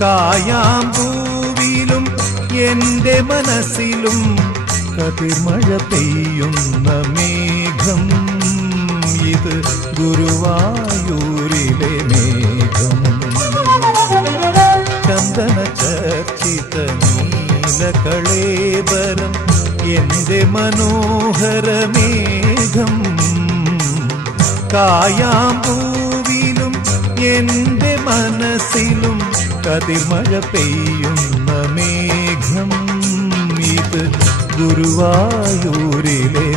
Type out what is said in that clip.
കായാമ്പൂവിലും എന്റെ മനസ്സിലും കതിർമഴ പെയ്യുന്ന മേഘം. ഇത് ഗുരുവായൂരിലെ മേഘം. ചന്ദന ചർച്ചിത നീലകളേബരം എന്റെ മനോഹര മേഘം. കായാമ്പൂവിലും എന്റെ മനസ്സിലും കതിർമഴ പെയ്യുന്ന മേഘം. ഇത് ഗുരുവായൂരിലെ